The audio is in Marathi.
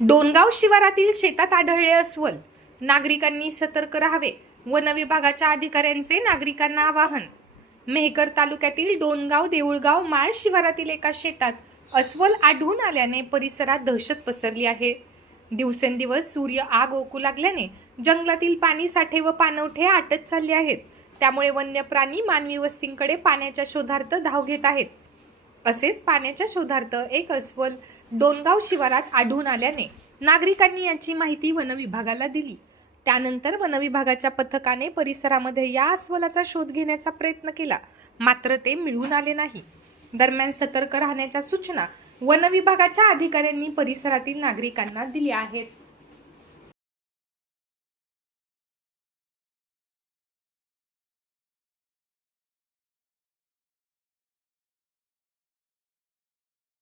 डोनगाव शिवारातील शेतात आढळले अस्वल. नागरिकांनी सतर्क राहावे. वन विभागाच्या अधिकाऱ्यांचे नागरिकांना आवाहन. मेहकर तालुक्यातील डोनगाव देऊळगाव माळ शिवारातील एका शेतात अस्वल आढळून आल्याने परिसरात दहशत पसरली आहे. दिवसेंदिवस सूर्य आग ओकू लागल्याने जंगलातील पाणी साठे व पाणवठे आटत चालले आहेत. त्यामुळे वन्य प्राणी मानवी वस्तींकडे पाण्याच्या शोधार्थ धाव घेत आहेत. असेच पाण्याच्या शोधार्थ एक अस्वल डोनगाव शिवारात आढळून आल्याने नागरिकांनी याची माहिती वनविभागाला दिली. त्यानंतर वनविभागाच्या पथकाने परिसरामध्ये या अस्वलाचा शोध घेण्याचा प्रयत्न केला. मात्र ते मिळून आले नाही. दरम्यान सतर्क राहण्याच्या सूचना वनविभागाच्या अधिकाऱ्यांनी परिसरातील नागरिकांना दिल्या आहेत.